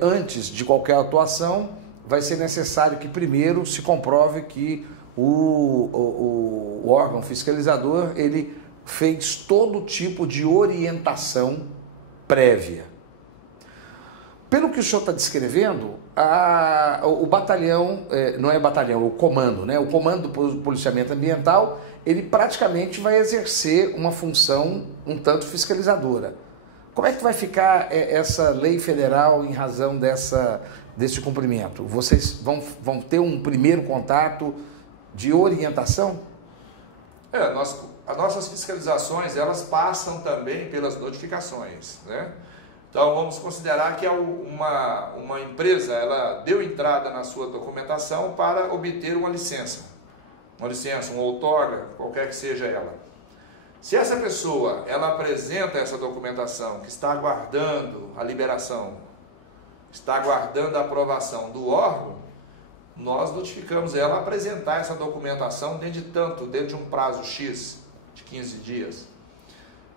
antes de qualquer atuação vai ser necessário que primeiro se comprove que o órgão fiscalizador ele fez todo tipo de orientação prévia. Pelo que o senhor está descrevendo, o batalhão, não é batalhão, o comando, né? O comando do policiamento ambiental, ele praticamente vai exercer uma função um tanto fiscalizadora. Como é que vai ficar essa lei federal em razão desse cumprimento? Vocês vão ter um primeiro contato de orientação? As nossas fiscalizações, elas passam também pelas notificações, né? Então, vamos considerar que uma empresa, ela deu entrada na sua documentação para obter uma licença, uma outorga, qualquer que seja ela. Se essa pessoa, ela apresenta essa documentação, que está aguardando a liberação, está aguardando a aprovação do órgão, nós notificamos ela a apresentar essa documentação dentro de um prazo X, de 15 dias.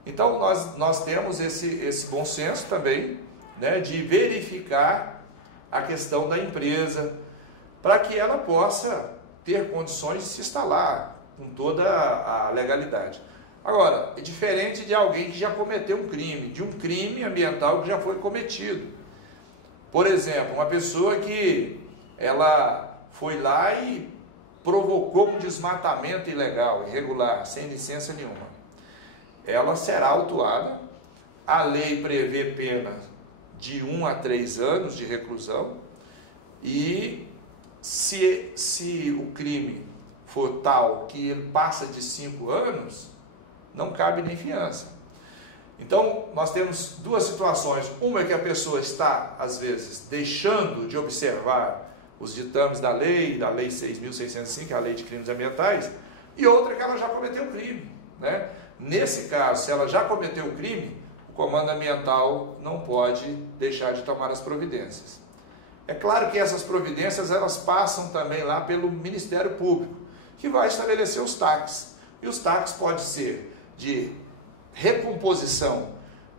Então, nós temos esse bom senso também, né, de verificar a questão da empresa, para que ela possa ter condições de se instalar com toda a legalidade. Agora, é diferente de alguém que já cometeu um crime, de um crime ambiental que já foi cometido. Por exemplo, uma pessoa que ela foi lá e provocou um desmatamento ilegal, irregular, sem licença nenhuma. Ela será autuada. A lei prevê pena de 1 a 3 anos de reclusão, e se o crime for tal que ele passa de 5 anos, não cabe nem fiança. Então, nós temos duas situações. Uma é que a pessoa está, às vezes, deixando de observar os ditames da lei 6.605, que é a Lei de Crimes Ambientais, e outra é que ela já cometeu crime, né? Nesse caso, se ela já cometeu o crime, o comando ambiental não pode deixar de tomar as providências. É claro que essas providências elas passam também lá pelo Ministério Público, que vai estabelecer os TACs. E os TACs podem ser de recomposição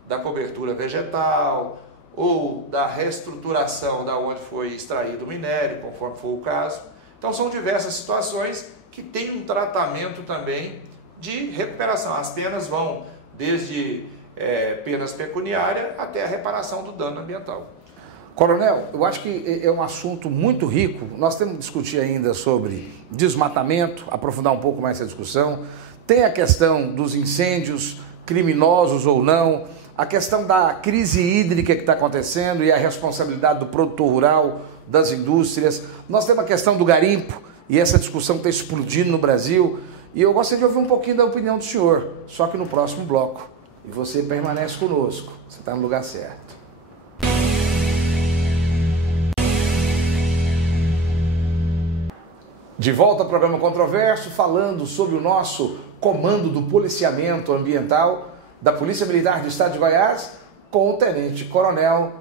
da cobertura vegetal ou da reestruturação da onde foi extraído o minério, conforme for o caso. Então são diversas situações que têm um tratamento também de recuperação. As penas vão desde penas pecuniárias até a reparação do dano ambiental. Coronel, eu acho que é um assunto muito rico. Nós temos que discutir ainda sobre desmatamento, aprofundar um pouco mais essa discussão. Tem a questão dos incêndios, criminosos ou não, a questão da crise hídrica que está acontecendo e a responsabilidade do produtor rural, das indústrias. Nós temos a questão do garimpo e essa discussão está explodindo no Brasil. E eu gostaria de ouvir um pouquinho da opinião do senhor, só que no próximo bloco. E você permanece conosco, você está no lugar certo. De volta ao programa Controverso, falando sobre o nosso comando do policiamento ambiental da Polícia Militar do Estado de Goiás, com o Tenente Coronel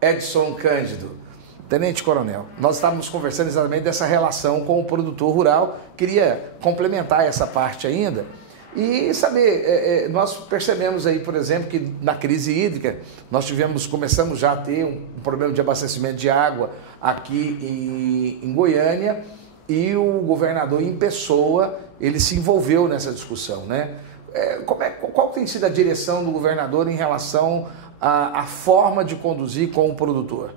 Edson Cândido. Tenente Coronel, nós estávamos conversando exatamente dessa relação com o produtor rural. Queria complementar essa parte ainda e saber, nós percebemos aí, por exemplo, que na crise hídrica nós começamos já a ter um problema de abastecimento de água aqui em Goiânia e o governador em pessoa, ele se envolveu nessa discussão, né? Qual tem sido a direção do governador em relação à forma de conduzir com o produtor?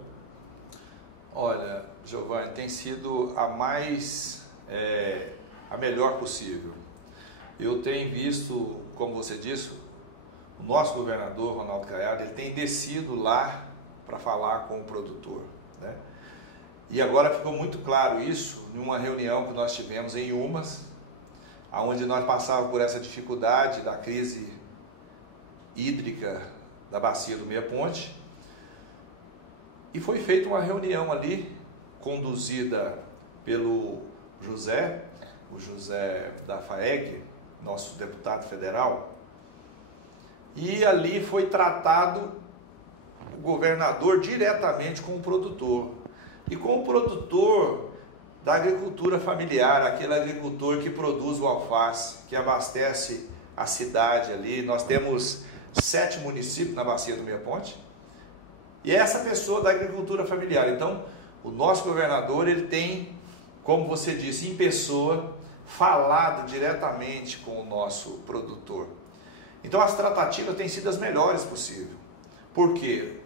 Olha, Giovanni, tem sido a melhor possível. Eu tenho visto, como você disse, o nosso governador, Ronaldo Caiado, ele tem descido lá para falar com o produtor, né? E agora ficou muito claro isso em uma reunião que nós tivemos em Umas, onde nós passávamos por essa dificuldade da crise hídrica da bacia do Meia Ponte. E foi feita uma reunião ali, conduzida pelo José, o José da FAEG, nosso deputado federal, e ali foi tratado o governador diretamente com o produtor. E com o produtor da agricultura familiar, aquele agricultor que produz o alface, que abastece a cidade ali. Nós temos 7 municípios na bacia do Meia Ponte. E é essa pessoa da agricultura familiar. Então, o nosso governador, ele tem, como você disse, em pessoa, falado diretamente com o nosso produtor. Então, as tratativas têm sido as melhores possíveis. Por quê?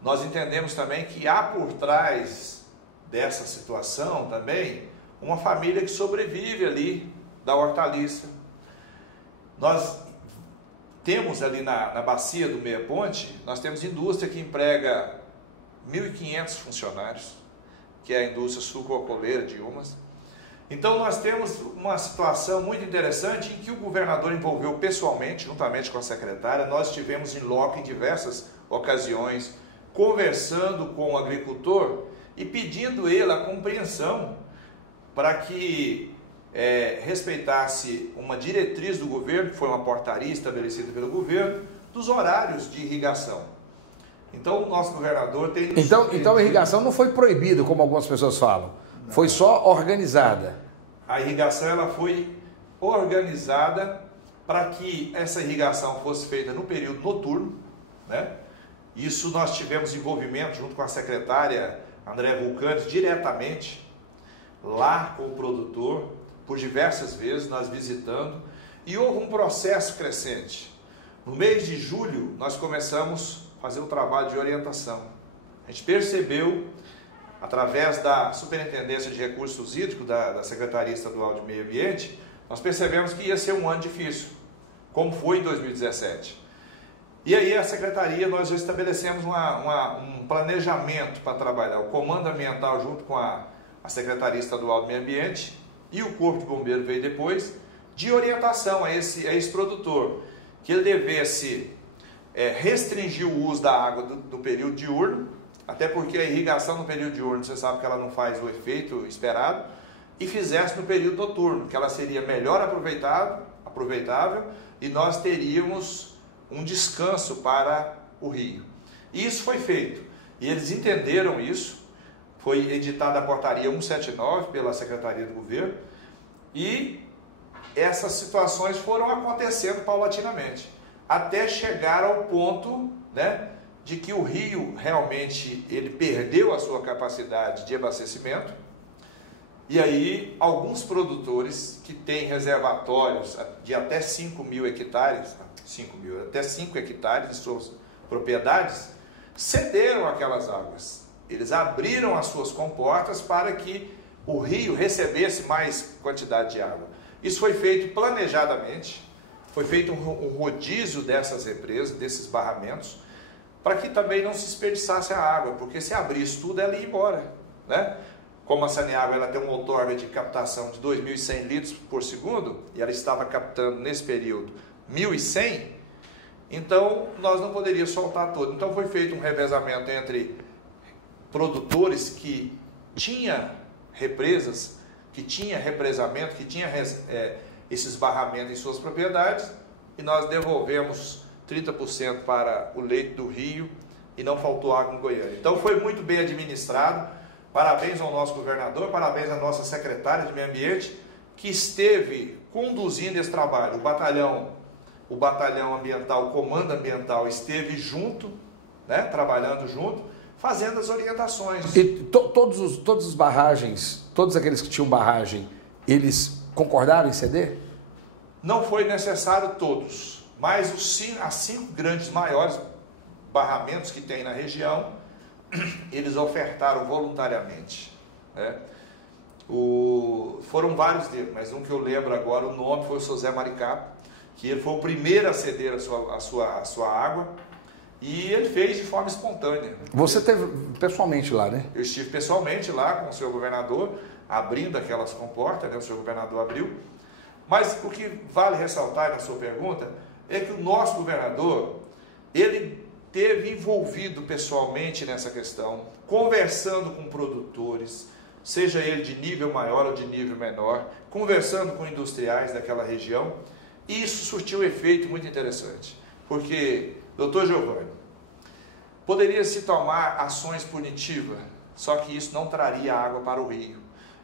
Nós entendemos também que há por trás dessa situação também uma família que sobrevive ali da hortaliça. Nós temos ali na bacia do Meia Ponte, nós temos indústria que emprega 1.500 funcionários, que é a indústria sucroalcooleira de Umas. Então nós temos uma situação muito interessante em que o governador envolveu pessoalmente, juntamente com a secretária. Nós estivemos em loco em diversas ocasiões, conversando com o agricultor e pedindo ele a compreensão para que respeitasse uma diretriz do governo, que foi uma portaria estabelecida pelo governo, dos horários de irrigação. Então o nosso governador tem... Então a irrigação não foi proibida, como algumas pessoas falam, não. Foi só organizada. A irrigação ela foi organizada para que essa irrigação fosse feita no período noturno, né? Isso nós tivemos envolvimento junto com a secretária André Vulcanes, diretamente lá com o produtor, por diversas vezes, nós visitando, e houve um processo crescente. No mês de julho, nós começamos a fazer um trabalho de orientação. A gente percebeu, através da Superintendência de Recursos Hídricos da Secretaria Estadual de Meio Ambiente, nós percebemos que ia ser um ano difícil, como foi em 2017. E aí a Secretaria, nós já estabelecemos um planejamento para trabalhar, o Comando Ambiental junto com a Secretaria Estadual do Meio Ambiente, e o Corpo de Bombeiro veio depois, de orientação a esse produtor, que ele devesse restringir o uso da água do período diurno, até porque a irrigação no período diurno, você sabe que ela não faz o efeito esperado, e fizesse no período noturno, que ela seria melhor aproveitável e nós teríamos um descanso para o rio. E isso foi feito. E eles entenderam isso. Foi editada a portaria 179 pela Secretaria do Governo e essas situações foram acontecendo paulatinamente, até chegar ao ponto, né, de que o rio realmente ele perdeu a sua capacidade de abastecimento. E aí, alguns produtores que têm reservatórios de até 5 mil hectares, até 5 hectares de suas propriedades, cederam aquelas águas. Eles abriram as suas comportas para que o rio recebesse mais quantidade de água. Isso foi feito planejadamente, foi feito um rodízio dessas represas, desses barramentos, para que também não se desperdiçasse a água, porque se abrisse tudo, ela ia embora, né? Como a Saneágua ela tem uma outorga de captação de 2.100 litros por segundo, e ela estava captando nesse período 1.100, então nós não poderíamos soltar todo. Então foi feito um revezamento entre produtores que tinham represas, que tinha represamento, que tinha esses barramentos em suas propriedades, e nós devolvemos 30% para o leito do rio e não faltou água em Goiânia. Então foi muito bem administrado. Parabéns ao nosso governador, parabéns à nossa secretária de Meio Ambiente, que esteve conduzindo esse trabalho. O batalhão ambiental, o comando ambiental esteve junto, né, trabalhando junto, fazendo as orientações. E todos os barragens, todos aqueles que tinham barragem, eles concordaram em ceder? Não foi necessário todos, mas as 5 grandes maiores barramentos que tem na região, eles ofertaram voluntariamente, né? Foram vários deles, mas um que eu lembro agora, o nome foi o seu Zé Maricá, que ele foi o primeiro a ceder a sua água, e ele fez de forma espontânea. Você esteve pessoalmente lá, né? Eu estive pessoalmente lá com o senhor governador, abrindo aquelas comportas, né? O senhor governador abriu. Mas o que vale ressaltar na sua pergunta é que o nosso governador, ele teve envolvido pessoalmente nessa questão, conversando com produtores, seja ele de nível maior ou de nível menor, conversando com industriais daquela região, e isso surtiu um efeito muito interessante, porque, doutor Giovanni, poderia-se tomar ações punitivas, só que isso não traria água para o rio.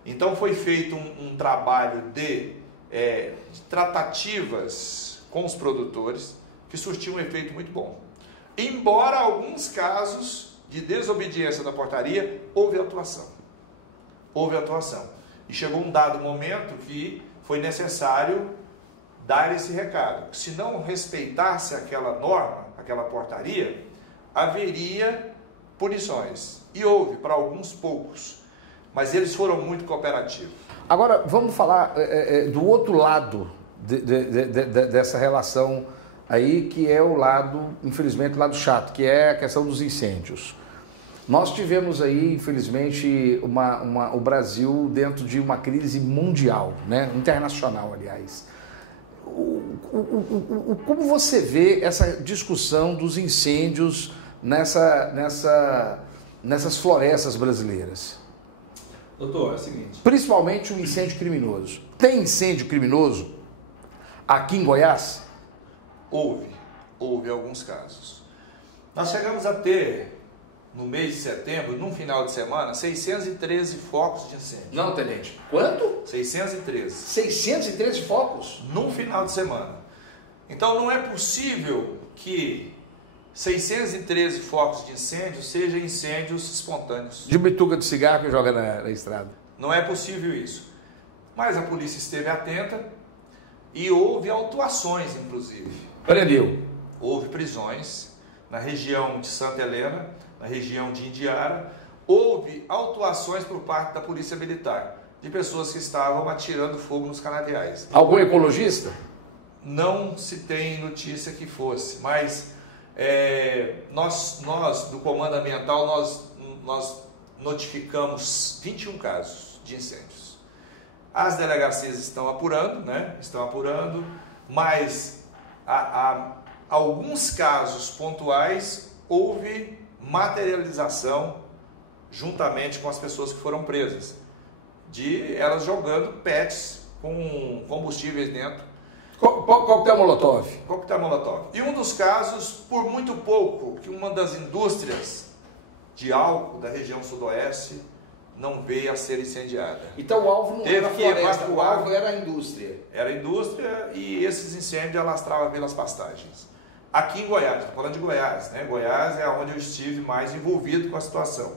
Então foi feito um trabalho de tratativas com os produtores, que surtiu um efeito muito bom. Embora alguns casos de desobediência da portaria, houve atuação. Houve atuação. E chegou um dado momento que foi necessário dar esse recado. Se não respeitasse aquela norma, aquela portaria, haveria punições. E houve para alguns poucos, mas eles foram muito cooperativos. Agora, vamos falar do outro lado dessa relação aí, que é o lado, infelizmente, o lado chato, que é a questão dos incêndios. Nós tivemos aí, infelizmente, o Brasil dentro de uma crise mundial, né? Internacional, aliás. Como você vê essa discussão dos incêndios nessas florestas brasileiras? Doutor, é o seguinte... Principalmente o incêndio criminoso. Tem incêndio criminoso aqui em Goiás? Houve alguns casos. Nós chegamos a ter, no mês de setembro, num final de semana, 613 focos de incêndio. Não, tenente. Quanto? 613. 613 focos? Num final de semana. Então não é possível que 613 focos de incêndio sejam incêndios espontâneos. De bituca de cigarro que joga na estrada. Não é possível isso. Mas a polícia esteve atenta e houve autuações, inclusive. Prendeu. Houve prisões na região de Santa Helena, na região de Indiara. Houve autuações por parte da Polícia Militar, de pessoas que estavam atirando fogo nos canaviais. Algum ecologista? Não se tem notícia que fosse, mas nós do Comando Ambiental, nós notificamos 21 casos de incêndios. As delegacias estão apurando, né? Estão apurando, mas há alguns casos pontuais houve materialização juntamente com as pessoas que foram presas. de elas jogando PETs com combustíveis dentro. Coquetel Molotov. Coquetel Molotov. E um dos casos, por muito pouco, que uma das indústrias de álcool da região sudoeste não veio a ser incendiada. Então o alvo não era a floresta, o alvo era a indústria. Era a indústria e esses incêndios alastravam pelas pastagens. Aqui em Goiás, estou falando de Goiás, né? Goiás é onde eu estive mais envolvido com a situação.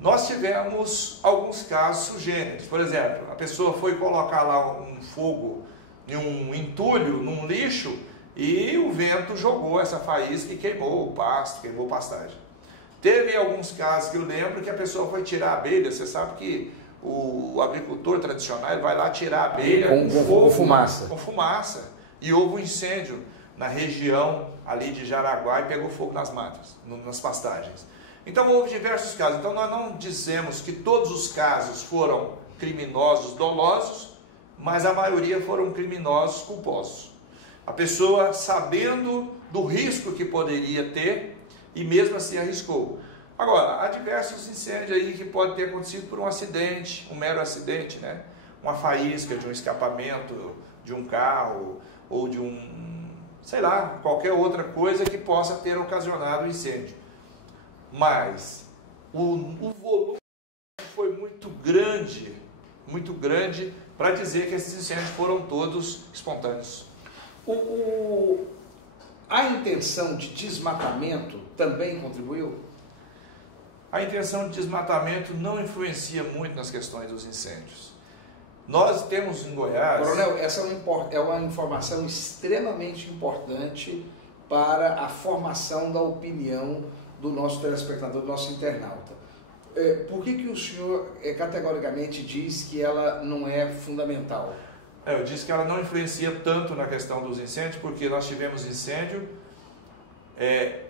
Nós tivemos alguns casos sugêneres. Por exemplo, a pessoa foi colocar lá um fogo em um entulho, num lixo, e o vento jogou essa faísca e queimou o pasto, queimou pastagem. Teve alguns casos que eu lembro que a pessoa foi tirar a abelha. Você sabe que o agricultor tradicional ele vai lá tirar a abelha com fumaça. Com fumaça. E houve um incêndio na região ali de Jaraguá e pegou fogo nas matas, nas pastagens. Então houve diversos casos. Então nós não dizemos que todos os casos foram criminosos dolosos, mas a maioria foram criminosos culposos. A pessoa sabendo do risco que poderia ter e mesmo assim arriscou. Agora, há diversos incêndios aí que podem ter acontecido por um acidente, um mero acidente, né? Uma faísca de um escapamento de um carro ou de sei lá, qualquer outra coisa que possa ter ocasionado o incêndio. Mas o volume foi muito grande para dizer que esses incêndios foram todos espontâneos. A intenção de desmatamento também contribuiu? A intenção de desmatamento não influencia muito nas questões dos incêndios. Nós temos em Goiás... Coronel, essa é uma informação extremamente importante para a formação da opinião do nosso telespectador, do nosso internauta. Por que o senhor categoricamente diz que ela não é fundamental? Eu disse que ela não influencia tanto na questão dos incêndios, porque nós tivemos incêndio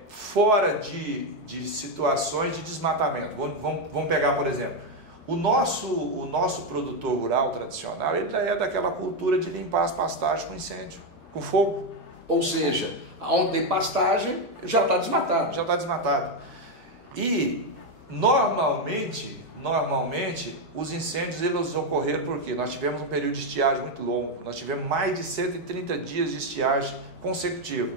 fora de situações de desmatamento. Vamos pegar, por exemplo, o nosso produtor rural tradicional, ele já é daquela cultura de limpar as pastagens com incêndio, com fogo. Ou seja, onde tem pastagem, já está desmatado. Já está desmatado. E, normalmente, os incêndios eles ocorreram porque nós tivemos um período de estiagem muito longo. Nós tivemos mais de 130 dias de estiagem consecutiva.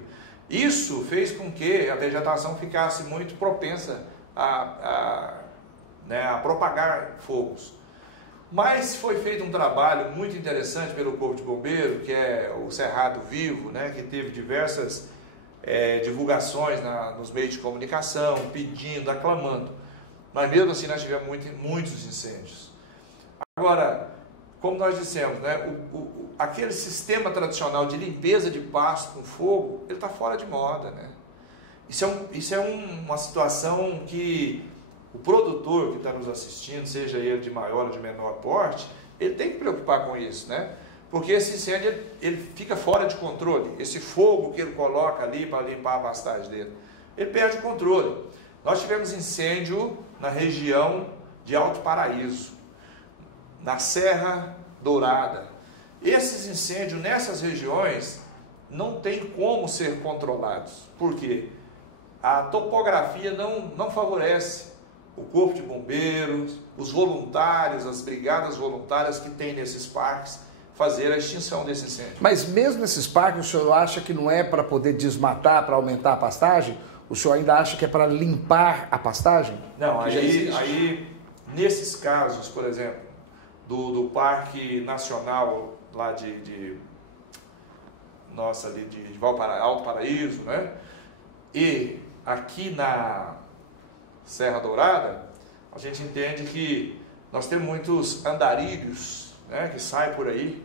Isso fez com que a vegetação ficasse muito propensa a propagar fogos. Mas foi feito um trabalho muito interessante pelo Corpo de Bombeiro, que é o Cerrado Vivo, né, que teve diversas divulgações nos meios de comunicação, pedindo, aclamando. Mas mesmo assim nós tivemos muitos incêndios. Agora, como nós dissemos, né, aquele sistema tradicional de limpeza de pasto com fogo, ele está fora de moda, né? Isso é uma situação que o produtor que está nos assistindo, seja ele de maior ou de menor porte, ele tem que se preocupar com isso, né? Porque esse incêndio ele fica fora de controle. Esse fogo que ele coloca ali para limpar a pastagem dele, ele perde o controle. Nós tivemos incêndio na região de Alto Paraíso, na Serra Dourada. Esses incêndios nessas regiões não tem como ser controlados. Por quê? A topografia não favorece o Corpo de Bombeiros, os voluntários, as brigadas voluntárias que tem nesses parques, fazer a extinção desse incêndio. Mas mesmo nesses parques, o senhor acha que não é para poder desmatar, para aumentar a pastagem? O senhor ainda acha que é para limpar a pastagem? Não, aí nesses casos, por exemplo, do Parque Nacional lá de Alto Paraíso, né? E aqui na Serra Dourada, a gente entende que nós temos muitos andarilhos, né, que saem por aí,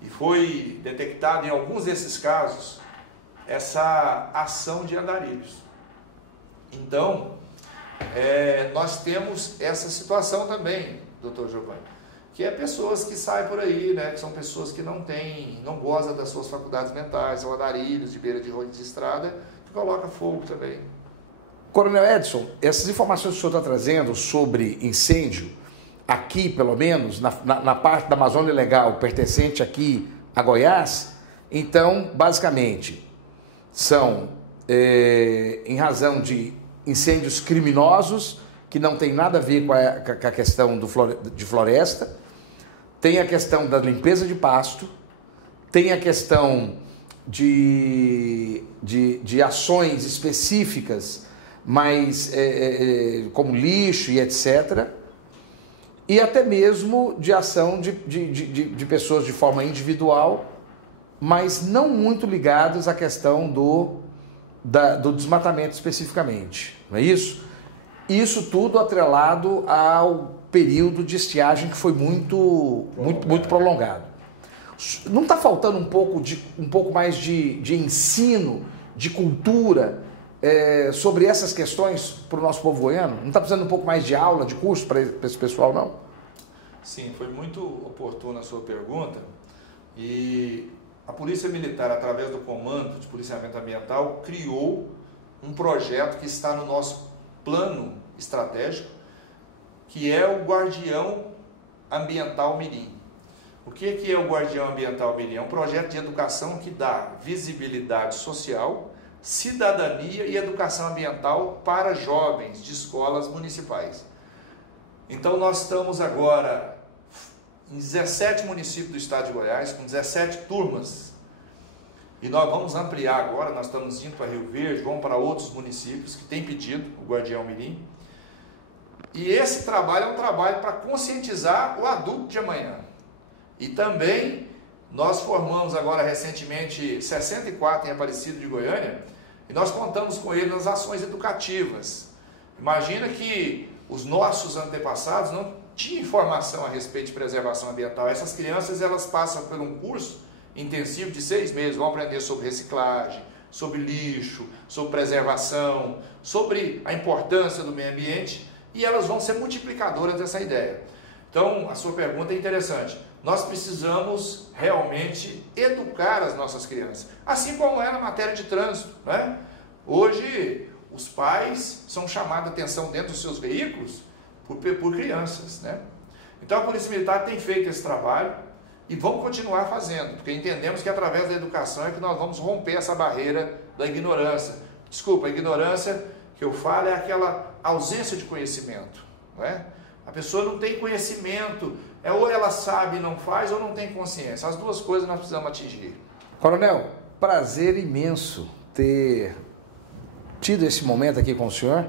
e foi detectado em alguns desses casos essa ação de andarilhos. Então, nós temos essa situação também, doutor Giovanni, que é pessoas que saem por aí, né, que são pessoas que não gozam das suas faculdades mentais, são andarilhos de beira de rua de estrada, que coloca fogo também. Coronel Edson, essas informações que o senhor está trazendo sobre incêndio, aqui pelo menos, na parte da Amazônia Legal, pertencente aqui a Goiás, então, basicamente, são em razão de incêndios criminosos que não tem nada a ver com a questão de floresta, tem a questão da limpeza de pasto, tem a questão de ações específicas, mas como lixo e etc., e até mesmo de ação de pessoas de forma individual, mas não muito ligadas à questão do desmatamento especificamente, não é isso? Isso tudo atrelado ao período de estiagem que foi muito prolongado. Não está faltando um pouco mais de ensino, de cultura sobre essas questões para o nosso povo goiano? Não está precisando um pouco mais de aula, de curso para esse pessoal, não? Sim, foi muito oportuna a sua pergunta. E a Polícia Militar, através do Comando de Policiamento Ambiental, criou um projeto que está no nosso plano estratégico, que é o Guardião Ambiental Mirim. O que é o Guardião Ambiental Mirim? É um projeto de educação que dá visibilidade social, cidadania e educação ambiental para jovens de escolas municipais. Então nós estamos agora em 17 municípios do estado de Goiás, com 17 turmas. E nós vamos ampliar agora, nós estamos indo para Rio Verde, vamos para outros municípios que têm pedido o Guardião Mirim. E esse trabalho é um trabalho para conscientizar o adulto de amanhã. E também nós formamos agora recentemente 64 em Aparecida de Goiânia, e nós contamos com ele nas ações educativas. Imagina que os nossos antepassados não tinham informação a respeito de preservação ambiental. Essas crianças, elas passam por um curso intensivo de 6 meses, vão aprender sobre reciclagem, sobre lixo, sobre preservação, sobre a importância do meio ambiente, e elas vão ser multiplicadoras dessa ideia. Então, a sua pergunta é interessante. Nós precisamos realmente educar as nossas crianças, assim como é na matéria de trânsito, né? Hoje, os pais são chamados a atenção dentro dos seus veículos por crianças, né? Então, a Polícia Militar tem feito esse trabalho e vamos continuar fazendo, porque entendemos que através da educação é que nós vamos romper essa barreira da ignorância. Desculpa, a ignorância que eu falo é aquela ausência de conhecimento, não é? A pessoa não tem conhecimento, ou ela sabe e não faz, ou não tem consciência. As duas coisas nós precisamos atingir. Coronel, prazer imenso ter tido esse momento aqui com o senhor.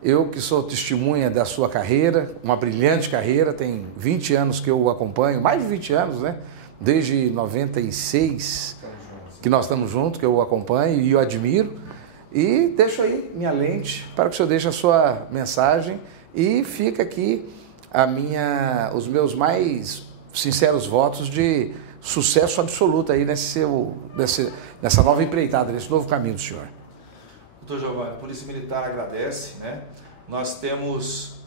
Eu que sou testemunha da sua carreira, uma brilhante carreira, tem 20 anos que eu o acompanho, mais de 20 anos, né? Desde 96 que nós estamos juntos, que eu o acompanho e o admiro. E deixo aí minha lente para que o senhor deixe a sua mensagem e fica aqui os meus mais sinceros votos de sucesso absoluto aí nessa nova empreitada, nesse novo caminho do senhor. Doutor Giovanni, a Polícia Militar agradece, né? Nós temos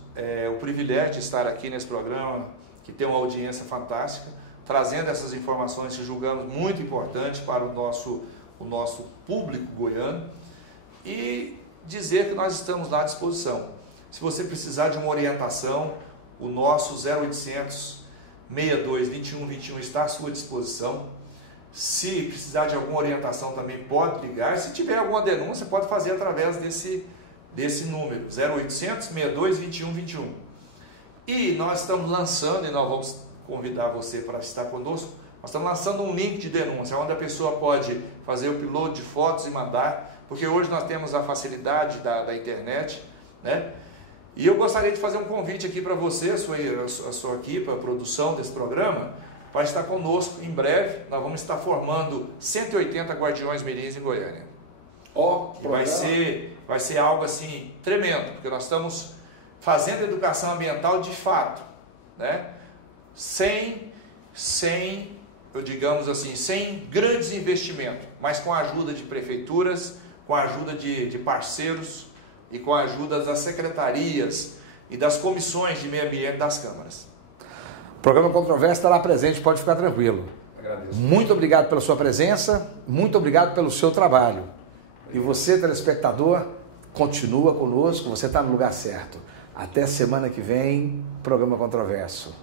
o privilégio de estar aqui nesse programa, que tem uma audiência fantástica, trazendo essas informações que julgamos muito importantes para o nosso público goiano, e dizer que nós estamos lá à disposição. Se você precisar de uma orientação, o nosso 0800 62 21 21 está à sua disposição. Se precisar de alguma orientação também pode ligar. Se tiver alguma denúncia, pode fazer através desse número, 0800 62 21 21. E nós estamos lançando, e nós vamos convidar você para estar conosco, nós estamos lançando um link de denúncia, onde a pessoa pode fazer o upload de fotos e mandar, porque hoje nós temos a facilidade da internet, né? E eu gostaria de fazer um convite aqui para você, a sua equipe, a produção desse programa, para estar conosco em breve. Nós vamos estar formando 180 Guardiões Mirins em Goiânia. Vai ser algo assim tremendo, porque nós estamos fazendo educação ambiental de fato, né? Sem grandes investimentos, mas com a ajuda de prefeituras, com a ajuda de parceiros e com a ajuda das secretarias e das comissões de meio ambiente das câmaras. O programa Controvérsia estará presente, pode ficar tranquilo. Agradeço. Muito obrigado pela sua presença, muito obrigado pelo seu trabalho. E você, telespectador, continua conosco, você está no lugar certo. Até semana que vem, programa Controverso.